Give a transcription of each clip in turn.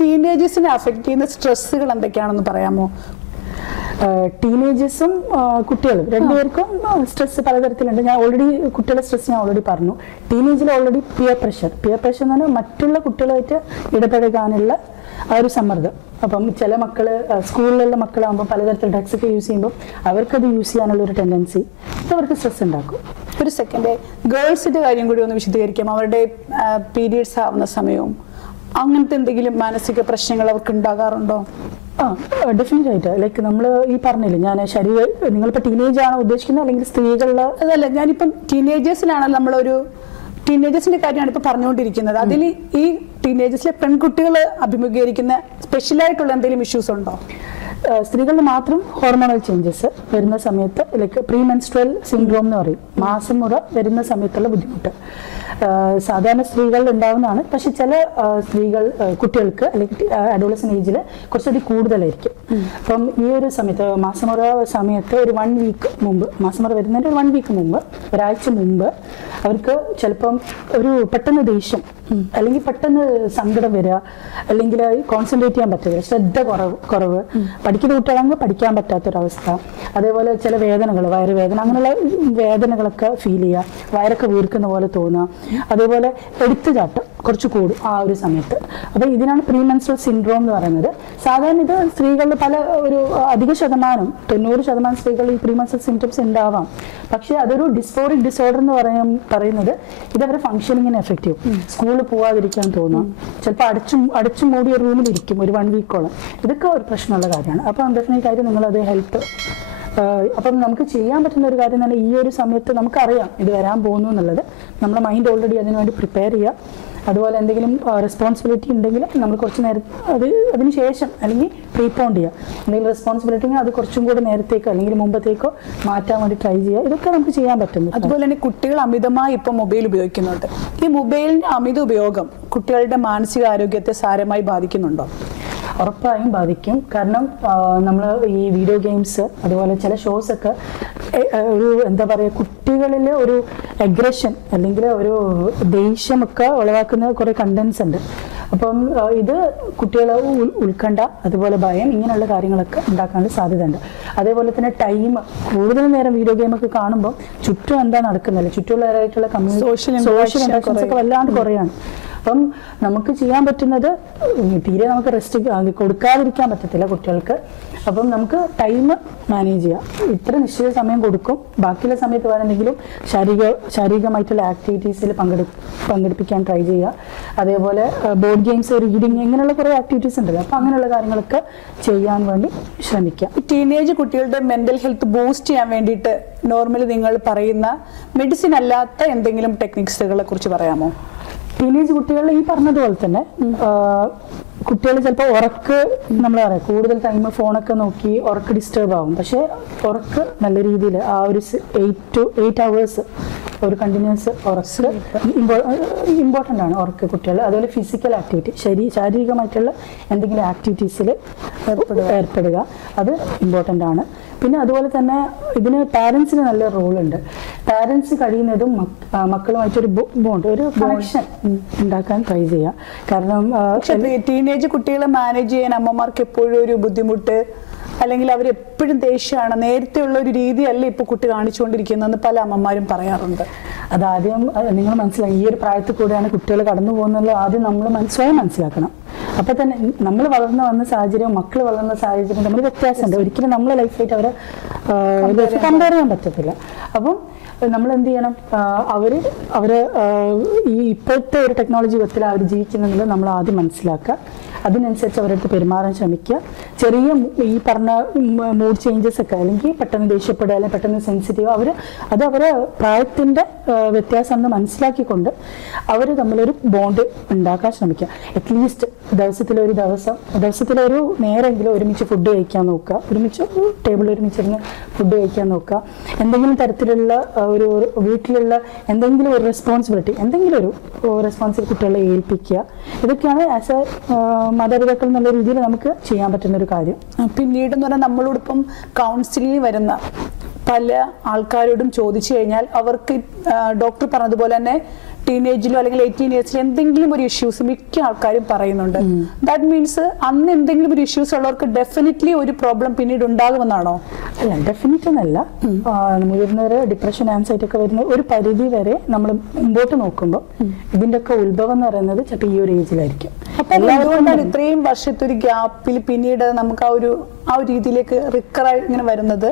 ടീനേജേഴ്സിനെ affect ചെയ്യുന്ന സ്ട്രെസ്സുകൾ എന്തൊക്കെയാണെന്ന് പറയാമോ? ടീനേജേഴ്സും കുട്ടികളും രണ്ടുപേർക്കും സ്ട്രെസ് പലതരത്തിലുണ്ട്. ഞാൻ ഓൾറെഡി കുട്ടികളുടെ സ്ട്രെസ് ഞാൻ ഓൾറെഡി പറഞ്ഞു. ടീനേജിൽ ഓൾറെഡി പിയർ പ്രഷർ എന്ന് പറഞ്ഞാൽ മറ്റുള്ള കുട്ടികളുമായിട്ട് ഇടപഴകാനുള്ള ആ ഒരു സമ്മർദ്ദം. അപ്പം ചില മക്കള് സ്കൂളിലുള്ള മക്കളാകുമ്പോൾ പലതരത്തിൽ ഡ്രഗ്സ് ഒക്കെ യൂസ് ചെയ്യുമ്പോൾ അവർക്കത് യൂസ് ചെയ്യാനുള്ള ഒരു ടെൻഡൻസി അവർക്ക് സ്ട്രെസ് ഉണ്ടാക്കും. ഒരു സെക്കൻഡ്, ഗേൾസിന്റെ കാര്യം കൂടി ഒന്ന് വിശദീകരിക്കാം. അവരുടെ പീരിയഡ്സ് ആവുന്ന സമയവും അങ്ങനത്തെ എന്തെങ്കിലും മാനസിക പ്രശ്നങ്ങൾ അവർക്ക് ഉണ്ടാകാറുണ്ടോ? ഡെഫിനറ്റ് ആയിട്ട്. ലൈക്ക് നമ്മൾ ഈ പറഞ്ഞില്ലേ, ഞാൻ നിങ്ങളിപ്പോൾ ടീനേജ് ആണോ ഉദ്ദേശിക്കുന്നത് അല്ലെങ്കിൽ സ്ത്രീകളുടെ? അതല്ല, ഞാനിപ്പം ടീനേജേഴ്സിനാണ് ടീനേജേഴ്സിന്റെ കാര്യമാണ് ഇപ്പൊ പറഞ്ഞുകൊണ്ടിരിക്കുന്നത്. അതിൽ ഈ ടീനേജേഴ്സിലെ പെൺകുട്ടികൾ അഭിമുഖീകരിക്കുന്ന സ്പെഷ്യലായിട്ടുള്ള എന്തെങ്കിലും ഇഷ്യൂസ് ഉണ്ടോ? സ്ത്രീകളിൽ മാത്രം ഹോർമോണൽ ചേഞ്ചസ് വരുന്ന സമയത്ത് ലൈക്ക് പ്രീ മെൻസ്ട്രൽ സിൻഡ്രോം എന്ന് പറയും, മാസമുറ വരുന്ന സമയത്തുള്ള ബുദ്ധിമുട്ട് സാധാരണ സ്ത്രീകളിൽ ഉണ്ടാവുന്നതാണ്. പക്ഷെ ചില കുട്ടികൾക്ക് അല്ലെങ്കിൽ അഡോളസൻ ഏജിൽ കുറച്ചുകൂടി കൂടുതലായിരിക്കും. അപ്പം ഈ ഒരു സമയത്ത് മാസമുറ സമയത്ത് ഒരു 1 വീക്ക് മുമ്പ്, മാസമുറ വരുന്നതിൻ്റെ 1 വീക്ക് മുമ്പ്, ഒരാഴ്ച മുമ്പ് അവർക്ക് ചിലപ്പം ഒരു പെട്ടെന്ന് ദേഷ്യം അല്ലെങ്കിൽ പെട്ടെന്ന് സങ്കടം വരിക, അല്ലെങ്കിൽ കോൺസെൻട്രേറ്റ് ചെയ്യാൻ പറ്റില്ല, ശ്രദ്ധ കുറവ്, പഠിക്കുന്ന കുട്ടികളാണെങ്കിൽ പഠിക്കാൻ പറ്റാത്തൊരവസ്ഥ. അതേപോലെ ചില വേദനകൾ, വയറുവേദന, അങ്ങനെയുള്ള വേദനകളൊക്കെ ഫീൽ ചെയ്യുക, വയറൊക്കെ വീർക്കുന്ന പോലെ തോന്നുക. അതേപോലെ എടുത്തുചാട്ടം കുറച്ച് കൂടും ആ ഒരു സമയത്ത്. അപ്പോൾ ഇതിനാണ് പ്രീ മെൻസ്ട്രൽ സിൻഡ്രോം എന്ന് പറയുന്നത്. സാധാരണ ഇത് സ്ത്രീകളിൽ അധിക ശതമാനം 90% സ്ത്രീകൾ ഈ പ്രീ മെൻസ്ട്രൽ സിംറ്റംസ് ഉണ്ടാവാം. പക്ഷേ അതൊരു ഡിസ്ഫോറിക് ഡിസോർഡർ എന്ന് പറയുന്നത് ഇത് അവരുടെ ഫംഗ്ഷനിങ്ങിനെ എഫക്റ്റ് ചെയ്യും. സ്കൂളിൽ പോവാതിരിക്കാൻ തോന്നാം, ചിലപ്പോൾ അടച്ചു മൂടിയ റൂമിലിരിക്കും ഒരു 1 വീക്കോളം. ഇതൊക്കെ ഒരു പ്രശ്നമുള്ള കാര്യമാണ്. അപ്പം ഡെഫിനറ്റ് ആയിട്ട് നിങ്ങളത് ഹെൽത്ത് അപ്പം നമുക്ക് ചെയ്യാൻ പറ്റുന്ന ഒരു കാര്യം തന്നെ, ഈ ഒരു സമയത്ത് നമുക്കറിയാം ഇത് വരാൻ പോകുന്നു എന്നുള്ളത്, നമ്മുടെ മൈൻഡ് ഓൾറെഡി അതിനുവേണ്ടി പ്രിപ്പയർ ചെയ്യുക. അതുപോലെ എന്തെങ്കിലും റെസ്പോൺസിബിലിറ്റി ഉണ്ടെങ്കിൽ നമ്മൾ കുറച്ച് നേരം അതിന് ശേഷം അല്ലെങ്കിൽ പ്രീപോണ്ട് ചെയ്യുക. എന്തെങ്കിലും റെസ്പോൺസിബിലിറ്റി ഉണ്ടെങ്കിൽ അത് കുറച്ചും കൂടി നേരത്തേക്കോ അല്ലെങ്കിൽ മുമ്പത്തേക്കോ മാറ്റാൻ വേണ്ടി ട്രൈ ചെയ്യുക. ഇതൊക്കെ നമുക്ക് ചെയ്യാൻ പറ്റുന്നു. അതുപോലെ തന്നെ കുട്ടികൾ അമിതമായി ഇപ്പോൾ മൊബൈൽ ഉപയോഗിക്കുന്നുണ്ട്. ഈ മൊബൈലിന്റെ അമിത ഉപയോഗം കുട്ടികളുടെ മാനസികാരോഗ്യത്തെ സാരമായി ബാധിക്കുന്നുണ്ടോ? ഉറപ്പായും ബാധിക്കും. കാരണം നമ്മൾ ഈ വീഡിയോ ഗെയിംസ് അതുപോലെ ചില ഷോസ് ഒക്കെ ഒരു എന്താ പറയുക, കുട്ടികളിൽ ഒരു അഗ്രഷൻ അല്ലെങ്കിൽ ഒരു ദേഷ്യമൊക്കെ ഉളവാക്കുന്ന കുറേ കണ്ടന്റ്സ് ഉണ്ട്. അപ്പം ഇത് കുട്ടികളെ ഉത്കണ്ഠ, അതുപോലെ ഭയം, ഇങ്ങനെയുള്ള കാര്യങ്ങളൊക്കെ ഉണ്ടാക്കാനുള്ള സാധ്യതയുണ്ട്. അതേപോലെ തന്നെ ടൈം, കൂടുതൽ നേരം വീഡിയോ ഗെയിമൊക്കെ കാണുമ്പോൾ ചുറ്റും എന്താ നടക്കുന്നില്ല, ചുറ്റുമുള്ളവരായിട്ടുള്ള സോഷ്യൽ ഇന്ററാക്ഷൻസ് ഒക്കെ വല്ലാണ്ട് കുറയാണ്. അപ്പം നമുക്ക് ചെയ്യാൻ പറ്റുന്നത്, തീരെ നമുക്ക് റെസ്റ്റ് കൊടുക്കാതിരിക്കാൻ പറ്റത്തില്ല കുട്ടികൾക്ക്. അപ്പം നമുക്ക് ടൈം മാനേജ് ചെയ്യാം. ഇത്ര നിശ്ചിത സമയം കൊടുക്കും, ബാക്കിയുള്ള സമയത്ത് വേറെ എന്തെങ്കിലും ശാരീരികമായിട്ടുള്ള ആക്ടിവിറ്റീസിൽ പങ്കെടുപ്പിക്കാൻ ട്രൈ ചെയ്യുക. അതേപോലെ ബോർഡ് ഗെയിംസ്, റീഡിങ്, ഇങ്ങനെയുള്ള കുറേ ആക്ടിവിറ്റീസ് ഉണ്ടല്ലോ, അപ്പം അങ്ങനെയുള്ള കാര്യങ്ങളൊക്കെ ചെയ്യാൻ വേണ്ടി ശ്രമിക്കാം. ടീനേജ് കുട്ടികളുടെ മെന്റൽ ഹെൽത്ത് ബൂസ്റ്റ് ചെയ്യാൻ വേണ്ടിയിട്ട് നോർമലി നിങ്ങൾ പറയുന്ന മെഡിസിൻ അല്ലാത്ത എന്തെങ്കിലും ടെക്നിക്സുകളെ കുറിച്ച് പറയാമോ? ടീനേജ് കുട്ടികൾ ഈ പറഞ്ഞതുപോലെ തന്നെ കുട്ടികൾ ചിലപ്പോൾ ഉറക്ക്, നമ്മൾ പറയാം കൂടുതൽ ടൈം ഫോണൊക്കെ നോക്കി ഉറക്ക് ഡിസ്റ്റർബ് ആവും. പക്ഷേ ഉറക്ക് നല്ല രീതിയിൽ ആ ഒരു 8 to 8 hours ഒരു കണ്ടിന്യൂസ് ഉറക്ക് ഇമ്പോർട്ടൻ്റ് ആണ്. ഉറക്ക് കുട്ടികൾ അതുപോലെ ഫിസിക്കൽ ആക്ടിവിറ്റി, ശാരീരികമായിട്ടുള്ള എന്തെങ്കിലും ആക്ടിവിറ്റീസിൽ ഏർപ്പെടുക, അത് ഇമ്പോർട്ടൻ്റ് ആണ്. പിന്നെ അതുപോലെ തന്നെ ഇതിന് പാരൻസിന് നല്ല റോളുണ്ട്. പാരൻസ് കഴിയുന്നതും മക്കളുമായിട്ടൊരു ബോണ്ട്, ഒരു കണക്ഷൻ ഉണ്ടാക്കാൻ ട്രൈ ചെയ്യുക. കാരണം ടീനേജ് കുട്ടികളെ മാനേജ് ചെയ്യാൻ അമ്മമാർക്ക് എപ്പോഴും ഒരു ബുദ്ധിമുട്ട്, അല്ലെങ്കിൽ അവരെപ്പോഴും ദേഷ്യമാണ്, നേരത്തെ ഉള്ള ഒരു രീതിയല്ല ഇപ്പൊ കുട്ടി കാണിച്ചുകൊണ്ടിരിക്കുന്നതെന്ന് പല അമ്മമാരും പറയാറുണ്ട്. അതാദ്യം നിങ്ങൾ മനസ്സിലാക്കി, ഈ ഒരു പ്രായത്തിൽ കൂടെയാണ് കുട്ടികൾ കടന്നു പോകുന്നത്. ആദ്യം നമ്മൾ സ്വയം മനസ്സിലാക്കണം. അപ്പൊ തന്നെ നമ്മൾ വളർന്നു വന്ന സാഹചര്യവും മക്കൾ വളർന്ന സാഹചര്യം തമ്മിൽ വ്യത്യാസമുണ്ട്. ഒരിക്കലും നമ്മളെ ലൈഫായിട്ട് അവരെ കമ്പയർ ചെയ്യാൻ പറ്റത്തില്ല. അപ്പം നമ്മൾ എന്ത് ചെയ്യണം, അവര് ഈ ഇപ്പോഴത്തെ ഒരു ടെക്നോളജി യുഗത്തിൽ അവർ ജീവിക്കുന്നെങ്കിൽ നമ്മൾ ആദ്യം മനസ്സിലാക്കുക, അതിനനുസരിച്ച് അവരടുത്ത് പെരുമാറാൻ ശ്രമിക്കുക. ചെറിയ ഈ പറഞ്ഞ മൂഡ് ചേഞ്ചസ് ഒക്കെ, അല്ലെങ്കിൽ പെട്ടെന്ന് ദേഷ്യപ്പെടുക, അല്ലെങ്കിൽ പെട്ടെന്ന് സെൻസിറ്റീവ്, അത് അവരെ പ്രായത്തിൻ്റെ വ്യത്യാസമെന്ന് മനസ്സിലാക്കിക്കൊണ്ട് അവർ തമ്മിലൊരു ബോണ്ട് ഉണ്ടാക്കാൻ ശ്രമിക്കുക. അറ്റ്ലീസ്റ്റ് ദിവസത്തിലൊരു നേരെങ്കിലും ഒരുമിച്ച് ഫുഡ് കഴിക്കാൻ നോക്കുക, ഒരുമിച്ച് ടേബിളിൽ ഒരുമിച്ചിരുന്ന് ഫുഡ് കഴിക്കാൻ നോക്കുക. എന്തെങ്കിലും തരത്തിലുള്ള ഒരു വീട്ടിലുള്ള എന്തെങ്കിലും ഒരു റെസ്പോൺസിബിലിറ്റി കുട്ടികളെ ഏൽപ്പിക്കുക. ഇതൊക്കെയാണ് ആസ് എ മാതാപിതാക്കൾ എന്നുള്ള രീതിയിൽ നമുക്ക് ചെയ്യാൻ പറ്റുന്ന ഒരു കാര്യം. പിന്നീട് എന്ന് പറഞ്ഞാൽ നമ്മളോടൊപ്പം കൗൺസിലിംഗ് വരുന്ന പല ആൾക്കാരോടും ചോദിച്ചു കഴിഞ്ഞാൽ അവർക്ക് ഡോക്ടർ പറഞ്ഞതുപോലെ തന്നെ ടീനേജിലോ അല്ലെങ്കിൽ 18 ഇയേഴ്സിലോ എന്തെങ്കിലും ഒരു ഇഷ്യൂസ് മിക്ക ആൾക്കാരും പറയുന്നുണ്ട്. ദാറ്റ് മീൻസ് അന്ന് എന്തെങ്കിലും ഒരു ഇഷ്യൂസ് ഉള്ളവർക്ക് ഡെഫിനറ്റ്ലി ഒരു പ്രോബ്ലം പിന്നീട് ഉണ്ടാകുമെന്നാണോ? അല്ല, ഡെഫിനറ്റ് എന്നല്ല. മുതിർന്നവര് ഡിപ്രഷൻ, ആൻസൈറ്റി ഒക്കെ വരുന്ന ഒരു പരിധി വരെ നമ്മൾ മുമ്പോട്ട് നോക്കുമ്പോൾ ഇതിന്റെ ഒക്കെ ഉത്ഭവം എന്ന് പറയുന്നത് ചിലപ്പോൾ ഈ ഒരു ഏജിലായിരിക്കും. അപ്പൊ എന്തുകൊണ്ടാണ് ഇത്രയും വർഷത്തെ ഒരു ഗ്യാപ്പിൽ പിന്നീട് നമുക്ക് ആ ഒരു രീതിയിലേക്ക് റിക്കറായി ഇങ്ങനെ വരുന്നത്?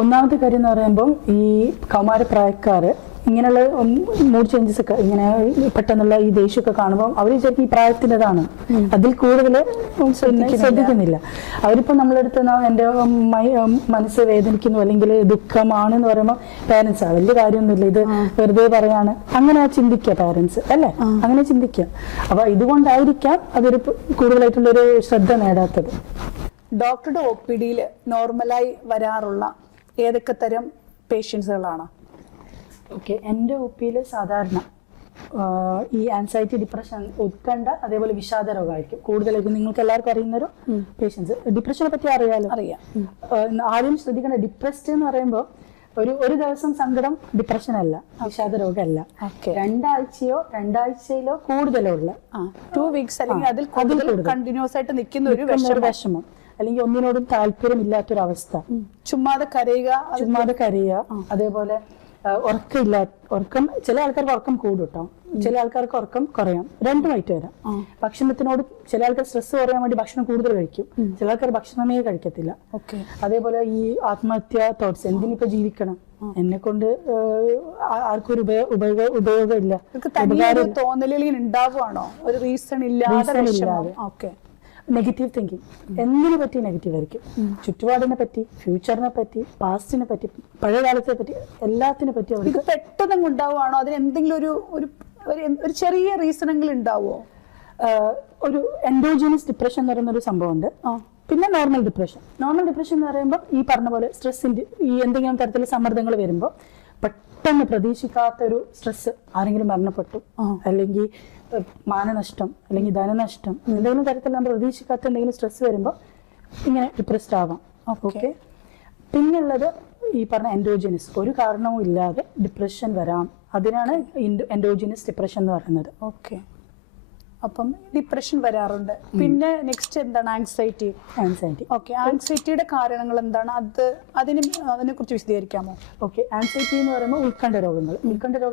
ഒന്നാമത്തെ കാര്യം എന്ന് പറയുമ്പോൾ ഈ കൗമാരപ്രായക്കാര് ഇങ്ങനെയുള്ള മൂഡ് ചേഞ്ചസ് ഒക്കെ ഇങ്ങനെ പെട്ടെന്നുള്ള ഈ ദേഷ്യമൊക്കെ കാണുമ്പോൾ അവർ വിചാരിക്കും ഈ പ്രായത്തിൻ്റെതാണ്, അതിൽ കൂടുതൽ ശ്രദ്ധിക്കുന്നില്ല. അവരിപ്പോ നമ്മളെടുത്ത് എന്റെ മനസ്സ് വേദനിക്കുന്നു അല്ലെങ്കിൽ ദുഃഖമാണെന്ന് പറയുമ്പോൾ പാരന്റ്സ് വലിയ കാര്യമൊന്നുമില്ല, ഇത് വെറുതെ പറയാണ്, അങ്ങനെ ചിന്തിക്കുക പാരന്റ്സ് അല്ലേ, അങ്ങനെ ചിന്തിക്കുക. അപ്പൊ ഇതുകൊണ്ടായിരിക്കാം അതൊരു കൂടുതലായിട്ടുള്ളൊരു ശ്രദ്ധ നേടാത്തത്. ഡോക്ടറുടെ OPD-യിൽ നോർമലായി വരാറുള്ള ഏതൊക്കെ തരം പേഷ്യൻസുകളാണ്? ഓക്കെ, എൻ്റെ OP-യിൽ സാധാരണ ഈ ആൻസൈറ്റി, ഡിപ്രഷൻ, ഉത്കണ്ഠ, അതേപോലെ വിഷാദ രോഗമായിരിക്കും കൂടുതലായിരിക്കും. നിങ്ങൾക്ക് എല്ലാവർക്കും അറിയുന്നൊരു പേഷ്യൻസ്. ഡിപ്രഷനെ പറ്റി അറിയാം. ആദ്യം ശ്രദ്ധിക്കേണ്ട, ഡിപ്രസ്ഡ് എന്ന് പറയുമ്പോൾ ഒരു ദിവസം സങ്കടം ഡിപ്രഷൻ അല്ല, വിഷാദ രോഗമല്ല. 2 ആഴ്ചയോ 2 ആഴ്ചയിലോ കൂടുതലോ ഉള്ള 2 വീക്സ് അല്ലെങ്കിൽ അതിൽ കൂടുതൽ കണ്ടിന്യൂസ് ആയിട്ട് നിൽക്കുന്ന ഒരു വിഷമം അല്ലെങ്കിൽ ഒന്നിനോടും താല്പര്യമില്ലാത്തൊരവസ്ഥ, ചുമ്മാതെ കരയുക, അതേപോലെ ഉറക്കം. ചില ആൾക്കാർക്ക് ഉറക്കം കൂടും കേട്ടോ, ചില ആൾക്കാർക്ക് ഉറക്കം കുറയാം, രണ്ടുമായിട്ട് വരാം. ഭക്ഷണത്തിനോട് ചില ആൾക്കാർ സ്ട്രെസ് കുറയാൻ വേണ്ടി ഭക്ഷണം കൂടുതൽ കഴിക്കും, ചില ആൾക്കാർ ഭക്ഷണമേ കഴിക്കത്തില്ല. അതേപോലെ ഈ ആത്മഹത്യ തോട്ട്സ്, എന്തിനിപ്പോ ജീവിക്കണം, എന്നെ കൊണ്ട് ആർക്കും ഒരു ഉപയോഗമില്ല, തോന്നലുകൾ ഉണ്ടാവുകയാണോ ഒരു റീസൺ ഇല്ലാതെ. നെഗറ്റീവ് തിങ്കിങ്, എന്തിനെ പറ്റി നെഗറ്റീവ് ആയിരിക്കും. ചുറ്റുപാടിനെ പറ്റി, ഫ്യൂച്ചറിനെ പറ്റി, പാസ്റ്റിനെ പറ്റി, പഴയ കാലത്തെ പറ്റി, എല്ലാത്തിനെ പറ്റി അവർക്ക് പെട്ടെന്ന് ഉണ്ടാവുകയാണോ, അതിന് എന്തെങ്കിലും ഒരു ചെറിയ റീസണെങ്കിലും ഉണ്ടാവുമോ? ഒരു എൻഡോജീനസ് ഡിപ്രഷൻ എന്ന് പറയുന്ന ഒരു സംഭവമുണ്ട്. പിന്നെ നോർമൽ ഡിപ്രഷൻ എന്ന് പറയുമ്പോൾ ഈ പറഞ്ഞ പോലെ സ്ട്രെസ്സിന്റെ ഈ എന്തെങ്കിലും തരത്തിലുള്ള സമ്മർദ്ദങ്ങൾ വരുമ്പോൾ പെട്ടെന്ന് പ്രതീക്ഷിക്കാത്ത ഒരു സ്ട്രെസ്, ആരെങ്കിലും മരണപ്പെട്ടു, അല്ലെങ്കിൽ മാനനഷ്ടം, അല്ലെങ്കിൽ ധനനഷ്ടം, എന്തെങ്കിലും തരത്തിൽ നമ്മൾ പ്രതീക്ഷിക്കാത്ത എന്തെങ്കിലും സ്ട്രെസ് വരുമ്പോൾ ഇങ്ങനെ ഡിപ്രസ്ഡ് ആവാം. ഓക്കെ, പിന്നുള്ളത് ഈ പറഞ്ഞ എൻഡോജീനസ്, ഒരു കാരണവും ഇല്ലാതെ ഡിപ്രഷൻ വരാം, അതിനാണ് എൻഡോജീനസ് ഡിപ്രഷൻ എന്ന് പറയുന്നത്. ഓക്കെ, അപ്പം ഡിപ്രഷൻ വരാറുണ്ട്. പിന്നെ നെക്സ്റ്റ് എന്താണ്? ആൻസൈറ്റി. ഓക്കെ, ആൻസൈറ്റിയുടെ കാരണങ്ങൾ എന്താണ്? അതിനെ കുറിച്ച് വിശദീകരിക്കാമോ? ഓക്കെ, ആൻസൈറ്റി എന്ന് പറയുമ്പോൾ ഉത്കണ്ഠ രോഗങ്ങൾ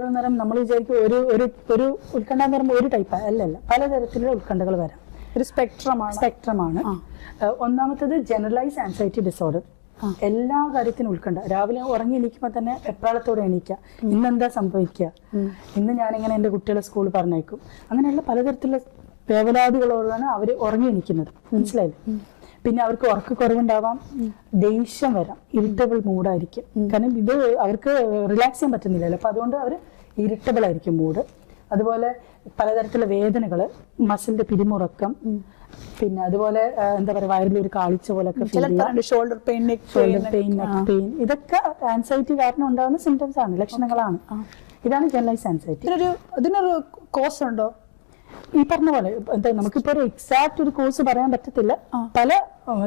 എന്ന് പറയുമ്പോൾ നമ്മൾ വിചാരിക്കും ഒരു ഉത്കണ്ഠ എന്ന് പറയുമ്പോൾ ഒരു ടൈപ്പ് അല്ലല്ല, പലതരത്തിലുള്ള ഉത്കണ്ഠകൾ വരാം. ഒരു സ്പെക്ട്രമാണ്. ഒന്നാമത്തത് ജനറലൈസ് ആൻസൈറ്റി ഡിസോർഡർ. എല്ലാ കാര്യത്തിനും ഉത്കണ്ഠ. രാവിലെ ഉറങ്ങി എണീക്കുമ്പോൾ തന്നെ എപ്രാളത്തോടെ എണീക്കുക, ഇന്നെന്താ സംഭവിക്കുക, ഇന്ന് ഞാനിങ്ങനെ എൻ്റെ കുട്ടികളെ സ്കൂളിൽ പറഞ്ഞേക്കും, അങ്ങനെയുള്ള പലതരത്തിലുള്ള വേവലാതികളോടാണ് അവർ ഉറങ്ങി എണീക്കുന്നത്. മനസ്സിലായില്ലേ? പിന്നെ അവർക്ക് ഉറക്കക്കുറവുണ്ടാവാം, ദേഷ്യം വരാം, ഇറിറ്റബിൾ മൂഡായിരിക്കും. കാരണം ഇത് അവർക്ക് റിലാക്സ് ചെയ്യാൻ പറ്റുന്നില്ലല്ലോ, അപ്പൊ അതുകൊണ്ട് അവർ ഇറിറ്റബിൾ ആയിരിക്കും മൂഡ്. അതുപോലെ പലതരത്തിലുള്ള വേദനകൾ, മസിലിന്റെ പിരിമുറക്കം, പിന്നെ അതുപോലെ എന്താ പറയുക, വയറിൽ ഒരു കാളിച്ച പോലൊക്കെ, ഷോൾഡർ പെയിൻ, നെക്ക് പെയിൻ, ഇതൊക്കെ ആൻസൈറ്റി കാരണം ഉണ്ടാകുന്ന സിംറ്റംസ് ആണ്, ലക്ഷണങ്ങളാണ്. ഇതാണ് ജനറലൈസ് ആൻസൈറ്റി. ഇതിനൊരു കോസ് ഉണ്ടോ? ഈ പറഞ്ഞ പോലെ എന്താ, നമുക്കിപ്പോ ഒരു എക്സാക്ട് ഒരു കോഴ്സ് പറയാൻ പറ്റത്തില്ല. പല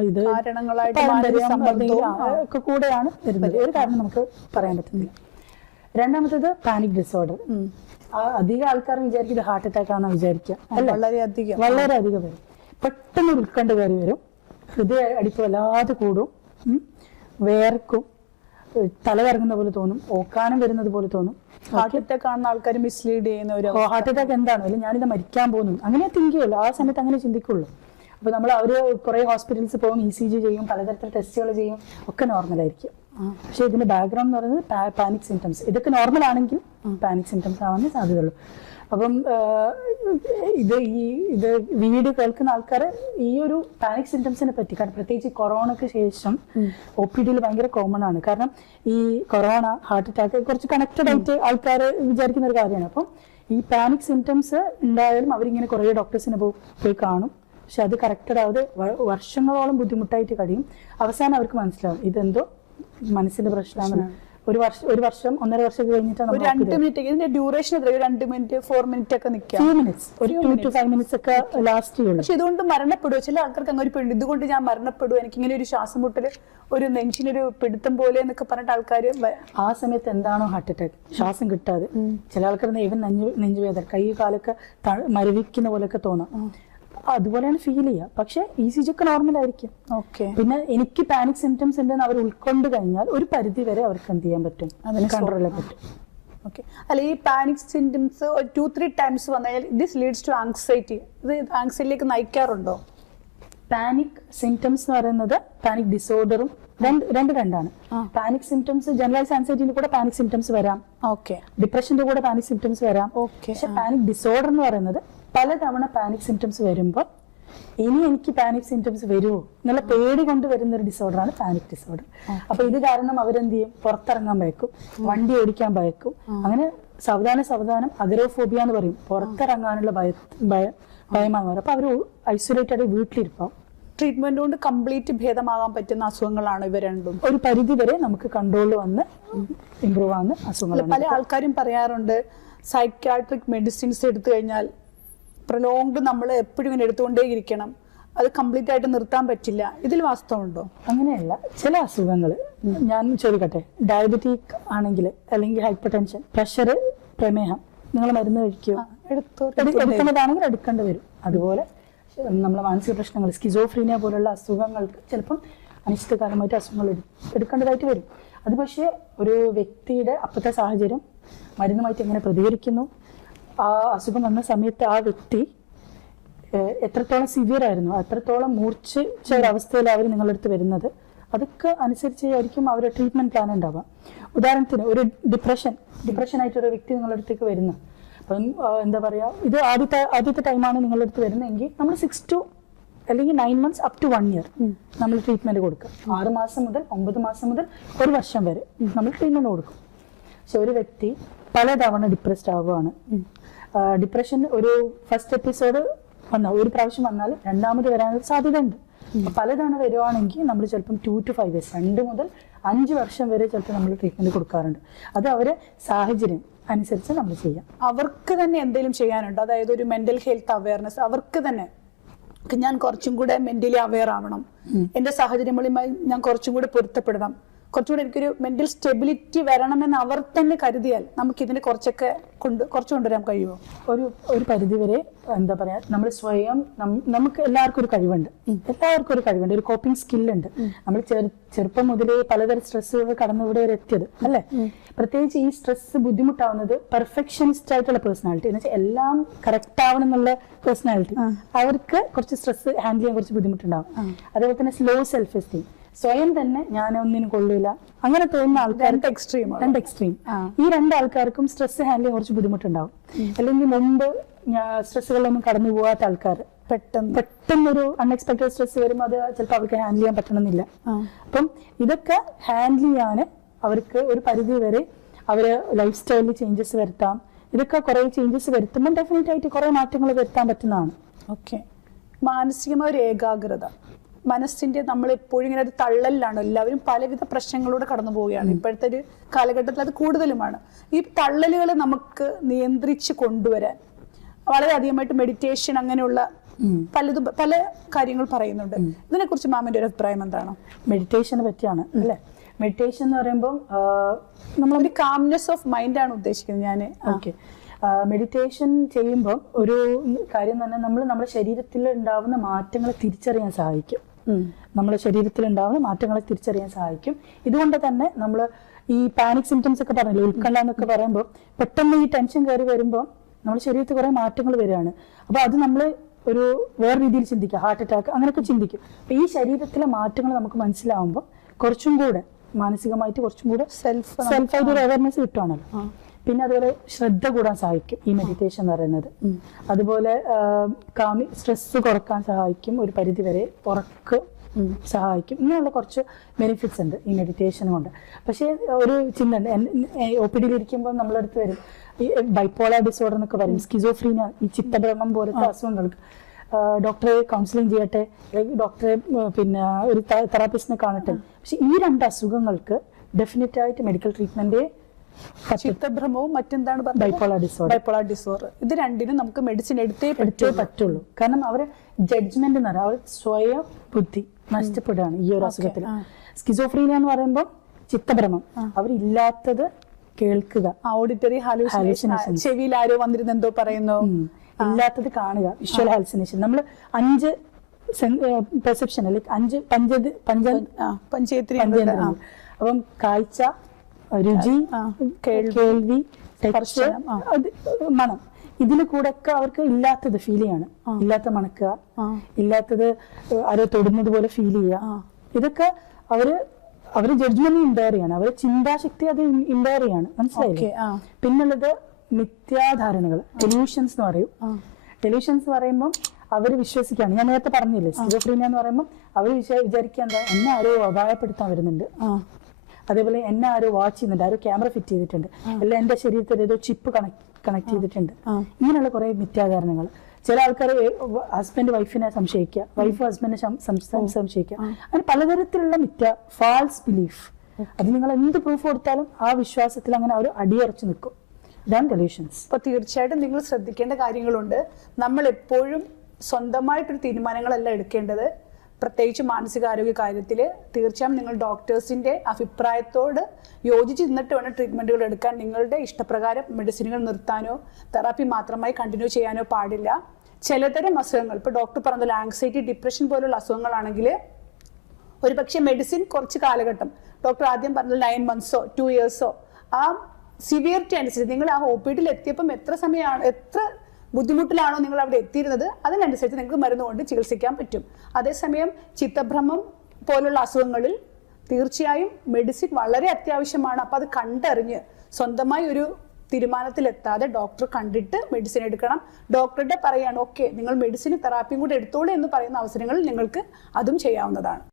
ഇത് ഒക്കെ കൂടെയാണ് വരുന്നത്, ഒരു കാരണം നമുക്ക് പറയാൻ പറ്റുന്നില്ല. രണ്ടാമത്തത് പാനിക് ഡിസോർഡർ. അധികം ആൾക്കാർ വിചാരിക്കും ഇത് ഹാർട്ട് അറ്റാക്ക് ആണെന്ന് വിചാരിക്കുക. വളരെയധികം വരും. പെട്ടെന്ന് ഉത്കണ്ഠ കയറി വരും, ഹൃദയ അടിപ്പ് വല്ലാതെ കൂടും, വേർക്കും, തലകറങ്ങുന്ന പോലെ തോന്നും, ഓക്കാനം വരുന്നത് പോലെ തോന്നും. ഹാർട്ട് അറ്റാക്ക് ആണെന്ന് ആൾക്കാർ മിസ്ലീഡ് ചെയ്യുന്ന ഒരു ഹാർട്ട് അറ്റാക്ക് എന്താണോ, അല്ലെങ്കിൽ ഞാനിത് മരിക്കാൻ പോകുന്നു, അങ്ങനെ തിങ്കിക്കുള്ളൂ, ആ സമയത്ത് അങ്ങനെ ചിന്തിക്കുള്ളൂ. അപ്പൊ നമ്മൾ അവര് കുറെ ഹോസ്പിറ്റൽസ് പോകും, ECG ചെയ്യും, പലതരത്തിലുള്ള ടെസ്റ്റുകൾ ചെയ്യും, ഒക്കെ നോർമലായിരിക്കും. പക്ഷെ ഇതിന്റെ ബാക്ക്ഗ്രൗണ്ട് എന്ന് പറയുന്നത് പാനിക് സിംറ്റംസ്. ഇതൊക്കെ നോർമൽ ആണെങ്കിൽ പാനിക് സിംറ്റംസ് ആവാനേ സാധ്യതയുള്ളൂ. അപ്പം ഇത് വീഡിയോ കേൾക്കുന്ന ആൾക്കാർ ഈ ഒരു പാനിക് സിംറ്റംസിനെ പറ്റി, കാരണം പ്രത്യേകിച്ച് കൊറോണയ്ക്ക് ശേഷം OPD-യിൽ ഭയങ്കര കോമൺ ആണ്. കാരണം ഈ കൊറോണ, ഹാർട്ട് അറ്റാക്ക് കുറച്ച് കണക്റ്റഡ് ആയിട്ട് ആൾക്കാർ വിചാരിക്കുന്ന ഒരു കാര്യമാണ്. അപ്പം ഈ പാനിക് സിംറ്റംസ് ഉണ്ടായാലും അവരിങ്ങനെ കുറേ ഡോക്ടേഴ്സിനെ പോയി കാണും, പക്ഷെ അത് കറക്റ്റഡ് ആവാതെ വർഷങ്ങളോളം ബുദ്ധിമുട്ടായിട്ട് കഴിയും. അവസാനം അവർക്ക് മനസ്സിലാവും ഇതെന്തോ മനസ്സിന്റെ പ്രശ്നമാണ്, ഒരു വർഷം 1.5 വർഷം കഴിഞ്ഞിട്ടാണ് ഒരു 2 മിനിറ്റ് ഇതിന്റെ ഡ്യൂറേഷൻ എത്ര? 2 മിനിറ്റ് 4 മിനിറ്റ് ഒക്കെ നിൽക്കാം. few minutes, ഒരു 2 to 5 minutes ഒക്കെ ലാസ്റ്റ് ചെയ്യുള്ളൂ. പക്ഷെ ഇതുകൊണ്ട് മരണപ്പെടുക ചില ആൾക്കാർക്ക് അങ്ങനെ ഒരു പേടി, ഇതുകൊണ്ട് ഞാൻ മരണപ്പെടും, എനിക്ക് ഇങ്ങനെ ഒരു ശ്വാസം മുട്ടല്, ഒരു നെഞ്ചിനൊരു പിടുത്തം പോലെ എന്നൊക്കെ പറഞ്ഞിട്ട് ആൾക്കാർ ആ സമയത്ത് എന്താണോ ഹാർട്ട് അറ്റാക്ക്, ശ്വാസം കിട്ടാതെ, ചില ആൾക്കാർ ഈവൻ നെഞ്ചുവേദന, കൈ കാലൊക്കെ മരവിക്കുന്ന പോലെയൊക്കെ തോന്നാം, അതുപോലെയാണ് ഫീൽ ചെയ്യുക. പക്ഷെ ECG ഒക്കെ നോർമൽ ആയിരിക്കും. ഓക്കെ. പിന്നെ എനിക്ക് പാനിക് സിംറ്റംസ് ഉണ്ടെന്ന് അവർ ഉൾക്കൊണ്ട് കഴിഞ്ഞാൽ ഒരു പരിധി വരെ അവർക്ക് എന്ത് ചെയ്യാൻ പറ്റും, അതിന് കൺട്രോൾ ചെയ്യാൻ പറ്റും. ഓക്കെ. അല്ല, ഈ പാനിക് സിംറ്റംസ് 2-3 ടൈംസ് വന്നു കഴിഞ്ഞാൽ ദിസ് ലീഡ്സ് ടു ആങ്സൈറ്റി, ഇത് ആങ്സൈറ്റിയിലേക്ക് നയിക്കാറുണ്ടോ? പാനിക് സിംറ്റംസ് എന്ന് പറയുന്നത് പാനിക് ഡിസോർഡറും രണ്ടാണ്. പാനിക് സിംറ്റംസ് ജനറലൈസ് ആൻസൈറ്റിന്റെ കൂടെ പാനിക് സിംറ്റംസ് വരാം. ഓക്കെ. ഡിപ്രഷന്റെ കൂടെ പാനിക് സിംറ്റംസ് വരാം. ഓക്കെ. പക്ഷെ പാനിക് ഡിസോർഡർ എന്ന് പറയുന്നത് പലതവണ പാനിക് സിംറ്റംസ് വരുമ്പോൾ ഇനി എനിക്ക് പാനിക് സിംറ്റംസ് വരുമോ എന്നുള്ള പേടി കൊണ്ട് വരുന്ന ഒരു ഡിസോർഡറാണ് പാനിക് ഡിസോർഡർ. അപ്പൊ ഇത് കാരണം അവരെന്ത് ചെയ്യും, പുറത്തിറങ്ങാൻ ഭയക്കും, വണ്ടി ഓടിക്കാൻ ഭയക്കും, അങ്ങനെ സാവധാനം അഗരോഫോബിയ എന്ന് പറയും, പുറത്തിറങ്ങാനുള്ള ഭയമാണ് വരും. അപ്പൊ അവർ ഐസൊലേറ്റഡ് വീട്ടിലിരിപ്പം. ട്രീറ്റ്മെന്റ് കൊണ്ട് കംപ്ലീറ്റ് ഭേദമാകാൻ പറ്റുന്ന അസുഖങ്ങളാണ് ഇവ രണ്ടും. ഒരു പരിധി വരെ നമുക്ക് കൺട്രോളിൽ വന്ന് ഇമ്പ്രൂവ് ആവുന്ന അസുഖങ്ങളാണ്. പല ആൾക്കാരും പറയാറുണ്ട് സൈക്യാട്രിക് മെഡിസിൻസ് എടുത്തു കഴിഞ്ഞാൽ പ്രൊലോങ്ഡ് നമ്മൾ എപ്പോഴും ഇങ്ങനെ എടുത്തുകൊണ്ടേയിരിക്കണം, അത് കംപ്ലീറ്റ് ആയിട്ട് നിർത്താൻ പറ്റില്ല. ഇതിൽ വാസ്തവമുണ്ടോ? അങ്ങനെയല്ല. ചില അസുഖങ്ങൾ ഞാൻ ചോദിക്കട്ടെ, ഡയബറ്റിക് ആണെങ്കിൽ അല്ലെങ്കിൽ ഹൈപ്പർ ടെൻഷൻ, പ്രഷർ, പ്രമേഹം, നിങ്ങൾ മരുന്ന് കഴിക്കുമോ? എടുക്കുന്നതാണെങ്കിൽ എടുക്കേണ്ടി വരും. അതുപോലെ നമ്മളെ മാനസിക പ്രശ്നങ്ങൾ, സ്കിസോഫ്രീനിയ പോലുള്ള അസുഖങ്ങൾക്ക് ചിലപ്പം അനിശ്ചിതകാലമായിട്ട് അസുഖങ്ങൾ എടുക്കേണ്ടതായിട്ട് വരും. അത് പക്ഷേ ഒരു വ്യക്തിയുടെ അപ്പോഴത്തെ സാഹചര്യം, മരുന്നുമായിട്ട് എങ്ങനെ പ്രതികരിക്കുന്നു, ആ അസുഖം വന്ന സമയത്ത് ആ വ്യക്തി എത്രത്തോളം സിവിയർ ആയിരുന്നു, എത്രത്തോളം മൂർച്ഛിച്ച ഒരവസ്ഥയിൽ അവർ നിങ്ങളുടെ അടുത്ത് വരുന്നത്, അതൊക്കെ അനുസരിച്ചായിരിക്കും അവരുടെ ട്രീറ്റ്മെന്റ് പ്ലാൻ ഉണ്ടാവുക. ഉദാഹരണത്തിന് ഒരു ഡിപ്രഷനായിട്ട് ഒരു വ്യക്തി നിങ്ങളുടെ അടുത്തേക്ക് വരുന്നു. അപ്പം എന്താ പറയുക, ഇത് ആദ്യത്തെ ടൈമാണ് നിങ്ങളുടെ അടുത്ത് വരുന്നതെങ്കിൽ നമ്മൾ 6 to അല്ലെങ്കിൽ 9 months up to 1 year നമ്മൾ ട്രീറ്റ്മെന്റ് കൊടുക്കും. 6 മാസം മുതൽ 9 മാസം മുതൽ 1 വർഷം വരെ നമ്മൾ ട്രീറ്റ്മെന്റ് കൊടുക്കും. പക്ഷെ ഒരു വ്യക്തി പലതവണ ഡിപ്രസ്ഡ് ആവുകയാണ്. ഡിപ്രഷൻ ഒരു ഫസ്റ്റ് എപ്പിസോഡ് ഒരു പ്രാവശ്യം വന്നാൽ രണ്ടാമത് വരാനൊരു സാധ്യത ഉണ്ട്. പലതവണ വരുവാണെങ്കിൽ നമ്മൾ ചിലപ്പം 2 to 5 years 2 മുതൽ 5 വർഷം വരെ ചിലപ്പോൾ നമ്മൾ ട്രീറ്റ്മെന്റ് കൊടുക്കാറുണ്ട്. അത് അവരെ സാഹചര്യം അനുസരിച്ച് നമ്മൾ ചെയ്യാം. അവർക്ക് തന്നെ എന്തെങ്കിലും ചെയ്യാനുണ്ട്, അതായത് ഒരു മെന്റൽ ഹെൽത്ത് അവയർനെസ് അവർക്ക് തന്നെ, ഞാൻ കുറച്ചും കൂടെ മെന്റലി അവെയർ ആവണം, എന്റെ സാഹചര്യങ്ങളുമായി ഞാൻ കുറച്ചും കൂടെ പൊരുത്തപ്പെടണം, കുറച്ചുകൂടെ എനിക്കൊരു മെന്റൽ സ്റ്റെബിലിറ്റി വരണമെന്ന് അവർ തന്നെ കരുതിയാൽ നമുക്ക് ഇതിനെ കുറച്ച് കൊണ്ടുവരാൻ കഴിയുമോ? ഒരു പരിധി വരെ എന്താ പറയാ, നമ്മൾ സ്വയം നമുക്ക് എല്ലാവർക്കും ഒരു കഴിവുണ്ട്, ഒരു കോപ്പിംഗ് സ്കില്ലുണ്ട്. നമ്മൾ ചെറുപ്പം മുതലേ പലതരം സ്ട്രെസ്സുകൾ കടന്നു ഇവിടെ വരെ എത്തിയത് അല്ലേ. പ്രത്യേകിച്ച് ഈ സ്ട്രെസ് ബുദ്ധിമുട്ടാവുന്നത് പെർഫെക്ഷനിസ്റ്റ് ആയിട്ടുള്ള പേഴ്സണാലിറ്റി എന്ന് വെച്ചാൽ എല്ലാം കറക്റ്റ് ആവണം എന്നുള്ള പേഴ്സണാലിറ്റി, അവർക്ക് കുറച്ച് സ്ട്രെസ് ഹാൻഡിൽ ചെയ്യാൻ കുറച്ച് ബുദ്ധിമുട്ടുണ്ടാവും. അതേപോലെ തന്നെ സ്ലോ സെൽഫ് എസ്റ്റീം, സ്വയം തന്നെ ഞാൻ ഒന്നിനും കൊള്ളില്ല അങ്ങനെ തോന്നുന്ന ആൾക്കാർ, രണ്ട് എക്സ്ട്രീം. ഈ 2 ആൾക്കാർക്കും സ്ട്രെസ് ഹാൻഡിൽ ചെയ്യാൻ കുറച്ച് ബുദ്ധിമുട്ടുണ്ടാവും. അല്ലെങ്കിൽ മുമ്പ് സ്ട്രെസ്സുകളിലൊന്നും കടന്നു പോകാത്ത ആൾക്കാർ പെട്ടെന്നൊരു അൺഎക്സ്പെക്ടഡ് സ്ട്രെസ് വരുമ്പോൾ അത് ചിലപ്പോൾ അവർക്ക് ഹാൻഡിൽ ചെയ്യാൻ പറ്റണമെന്നില്ല. അപ്പം ഇതൊക്കെ ഹാൻഡിൽ ചെയ്യാൻ അവർക്ക് ഒരു പരിധി വരെ അവര് ലൈഫ് സ്റ്റൈലിൽ ചേഞ്ചസ് വരുത്താം. ഇതൊക്കെ കുറെ ചേഞ്ചസ് വരുത്തുമ്പോൾ ഡെഫിനറ്റ് ആയിട്ട് കുറെ മാറ്റങ്ങൾ വരുത്താൻ പറ്റുന്നതാണ്. ഓക്കെ. മാനസികമായ ഒരു ഏകാഗ്രത, മനസ്സിന്റെ നമ്മൾ എപ്പോഴും ഇങ്ങനെ ഒരു തള്ളലിലാണ്, എല്ലാവരും പലവിധ പ്രശ്നങ്ങളിലൂടെ കടന്നു പോവുകയാണ് ഇപ്പോഴത്തെ ഒരു കാലഘട്ടത്തിൽ, അത് കൂടുതലുമാണ്. ഈ തള്ളലുകൾ നമുക്ക് നിയന്ത്രിച്ച് കൊണ്ടുവരാൻ വളരെ അധികമായിട്ട് മെഡിറ്റേഷൻ അങ്ങനെയുള്ള പല കാര്യങ്ങൾ പറയുന്നുണ്ട്. ഇതിനെ കുറിച്ച് മാമിന്റെ ഒരു അഭിപ്രായം എന്താണ്? മെഡിറ്റേഷനെ പറ്റിയാണ് അല്ലേ. മെഡിറ്റേഷൻ എന്ന് പറയുമ്പോൾ നമ്മളൊരു കാംനെസ് ഓഫ് മൈൻഡ് ആണ് ഉദ്ദേശിക്കുന്നത് ഞാൻ. ഓക്കെ. മെഡിറ്റേഷൻ ചെയ്യുമ്പോൾ ഒരു കാര്യം തന്നെ നമ്മൾ നമ്മുടെ ശരീരത്തിൽ ഉണ്ടാവുന്ന മാറ്റങ്ങളെ തിരിച്ചറിയാൻ സഹായിക്കും. ഇതുകൊണ്ട് തന്നെ നമ്മൾ ഈ പാനിക് സിംറ്റംസ് ഒക്കെ പറഞ്ഞില്ലേ, ഉത്കണ്ഠ എന്നൊക്കെ പറയുമ്പോൾ പെട്ടെന്ന് ഈ ടെൻഷൻ കയറി വരുമ്പോൾ നമ്മുടെ ശരീരത്തിൽ കുറെ മാറ്റങ്ങൾ വരികയാണ്. അപ്പൊ അത് നമ്മൾ ഒരു വേറെ രീതിയിൽ ചിന്തിക്കുക, ഹാർട്ട് അറ്റാക്ക് അങ്ങനെയൊക്കെ ചിന്തിക്കും. അപ്പൊ ഈ ശരീരത്തിലെ മാറ്റങ്ങൾ നമുക്ക് മനസ്സിലാവുമ്പോൾ കുറച്ചും കൂടെ മാനസികമായിട്ട് കുറച്ചും കൂടെ സെൽഫായിട്ട് ഒരു അവയർനെസ് കിട്ടുവാണല്ലോ. പിന്നെ അതുപോലെ ശ്രദ്ധ കൂടാൻ സഹായിക്കും ഈ മെഡിറ്റേഷൻ എന്ന് പറയുന്നത്. അതുപോലെ സ്ട്രെസ് കുറക്കാൻ സഹായിക്കും, ഒരു പരിധി വരെ ഉറക്കം സഹായിക്കും. ഇങ്ങനെയുള്ള കുറച്ച് ബെനിഫിറ്റ്സ് ഉണ്ട് ഈ മെഡിറ്റേഷൻ കൊണ്ട്. പക്ഷേ ഒരു ചിന്ത ഉണ്ട്, OPD ഇരിക്കുമ്പോൾ നമ്മളടുത്ത് വരും ഈ ബൈപ്പോളർ ഡിസോർഡർ എന്നൊക്കെ പറയും, സ്കിസോഫ്രീനിയ, ഈ ചിത്തഭ്രമം പോലത്തെ അസുഖങ്ങൾക്ക് ഡോക്ടറെ കൗൺസിലിംഗ് ചെയ്യട്ടെ, ഡോക്ടറെ പിന്നെ ഒരു തെറാപ്പിസ്റ്റിനെ കാണട്ടെ. പക്ഷെ ഈ 2 അസുഖങ്ങൾക്ക് ഡെഫിനറ്റ് ആയിട്ട് മെഡിക്കൽ ട്രീറ്റ്മെന്റ്. ചിത്തഭ്രമവും മറ്റെന്താണ് ബൈപ്പോളാർ ഡിസോർഡർ, ഇത് രണ്ടിനും നമുക്ക് മെഡിസിൻ എടുത്തേ പറ്റുള്ളൂ. കാരണം അവര് ജഡ്ജ്മെന്റ് എന്ന് പറയാം, അവർ സ്വയം ബുദ്ധി നഷ്ടപ്പെടുകയാണ് ഈ ഒരു അസുഖത്തിൽ. സ്കിസോഫ്രീനിയ എന്ന് പറയുമ്പോൾ ചിത്തഭ്രമം, അവരില്ലാത്തത് കേൾക്കുക, ഓഡിറ്ററി ഹാലൂസിനേഷൻ, ചെവിയിൽ ആരോ വന്നിരുന്ന് എന്തോ പറയുന്നു, ഇല്ലാത്തത് കാണുക, വിഷ്വൽ ഹാലൂസിനേഷൻ. നമ്മൾ 5 പെർസെപ്ഷൻ അല്ലെങ്കിൽ 5 പഞ്ചേന്ദ്രിയങ്ങൾ. അപ്പം കാഴ്ച, രുചി, കേൾവി, ടച്ച്, മണം, ഇതിൽ കൂടെ ഒക്കെ അവർക്ക് ഇല്ലാത്തത് ഫീൽ ചെയ്യാണ്. ഇല്ലാത്ത മണക്കുക, ഇല്ലാത്തത് ആരോ തൊടുന്നത് പോലെ ഫീൽ ചെയ്യുക, ഇതൊക്കെ അവര് ജഡ്ജ്മെന്റ് ഇമ്പയർ ചെയ്യാണ്, അവര് ചിന്താശക്തി അത് ഇമ്പയർ ചെയ്യാണ്. മനസ്സിലായില്ലേ? പിന്നുള്ളത് മിഥ്യാധാരണകൾ, ഡെലൂഷൻസ് എന്ന് പറയും. ഡെലൂഷൻസ് പറയുമ്പോൾ അവർ വിശ്വസിക്കുകയാണ്, ഞാൻ നേരത്തെ പറഞ്ഞില്ലേ സ്കിസോഫ്രീനിയ എന്ന് പറയുമ്പോൾ അവർ വിചാരിക്കുക എന്താ, എന്നെ ആരോ അപായപ്പെടുത്താൻ വരുന്നുണ്ട്, അതേപോലെ എന്നെ ആരോ വാച്ച് ചെയ്യുന്നുണ്ട്, ആരോ ക്യാമറ ഫിറ്റ് ചെയ്തിട്ടുണ്ട്, അല്ല എന്റെ ശരീരത്തിൽ ഏതോ ചിപ്പ് കണക്ട് ചെയ്തിട്ടുണ്ട്. ഇങ്ങനെയുള്ള കുറെ മിഥ്യാധാരണകൾ. ചില ആൾക്കാർ ഹസ്ബൻഡ് വൈഫിനെ സംശയിക്കുക, വൈഫ് ഹസ്ബൻഡിനെ സംശയിക്കുക, അങ്ങനെ പലതരത്തിലുള്ള ഫാൾസ് ബിലീഫ്. അത് നിങ്ങൾ എന്ത് പ്രൂഫ് കൊടുത്താലും ആ വിശ്വാസത്തിൽ അങ്ങനെ അവർ അടിയുറച്ചു നിൽക്കും. ഇതാണ് ഡെലൂഷൻസ്. അപ്പൊ തീർച്ചയായിട്ടും നിങ്ങൾ ശ്രദ്ധിക്കേണ്ട കാര്യങ്ങളുണ്ട്. നമ്മൾ എപ്പോഴും സ്വന്തമായിട്ടൊരു തീരുമാനങ്ങളല്ല എടുക്കേണ്ടത്. പ്രത്യേകിച്ച് മാനസികാരോഗ്യ കാര്യത്തിൽ തീർച്ചയായും നിങ്ങൾ ഡോക്ടേഴ്സിന്റെ അഭിപ്രായത്തോട് യോജിച്ച് നിന്നിട്ട് വേണം ട്രീറ്റ്മെന്റുകൾ എടുക്കാൻ. നിങ്ങളുടെ ഇഷ്ടപ്രകാരം മെഡിസിനുകൾ നിർത്താനോ തെറാപ്പി മാത്രമായി കണ്ടിന്യൂ ചെയ്യാനോ പാടില്ല. ചിലതരം അസുഖങ്ങൾ, ഇപ്പോൾ ഡോക്ടർ പറഞ്ഞല്ലോ ആങ്സൈറ്റി, ഡിപ്രഷൻ പോലുള്ള അസുഖങ്ങളാണെങ്കിൽ ഒരുപക്ഷെ മെഡിസിൻ കുറച്ച് കാലഘട്ടം, ഡോക്ടർ ആദ്യം പറഞ്ഞത് 9 monthsോ 2 yearsോ, ആ സിവിയറിറ്റി അനുസരിച്ച് നിങ്ങൾ ആ ഹോസ്പിറ്റലിൽ എത്തിയപ്പം എത്ര ബുദ്ധിമുട്ടിലാണോ നിങ്ങൾ അവിടെ എത്തിയിരുന്നത്, അതിനനുസരിച്ച് നിങ്ങൾക്ക് മരുന്ന് കൊണ്ട് ചികിത്സിക്കാൻ പറ്റും. അതേസമയം ചിത്തഭ്രമം പോലുള്ള അസുഖങ്ങളിൽ തീർച്ചയായും മെഡിസിൻ വളരെ അത്യാവശ്യമാണ്. അപ്പം അത് കണ്ടറിഞ്ഞ് സ്വന്തമായി ഒരു തീരുമാനത്തിലെത്താതെ ഡോക്ടർ കണ്ടിട്ട് മെഡിസിൻ എടുക്കണം. ഡോക്ടറുടെ പറയാണ് ഓക്കെ നിങ്ങൾ മെഡിസിനും തെറാപ്പിയും കൂടെ എടുത്തോളൂ എന്ന് പറയുന്ന അവസരങ്ങളിൽ നിങ്ങൾക്ക് അതും ചെയ്യാവുന്നതാണ്.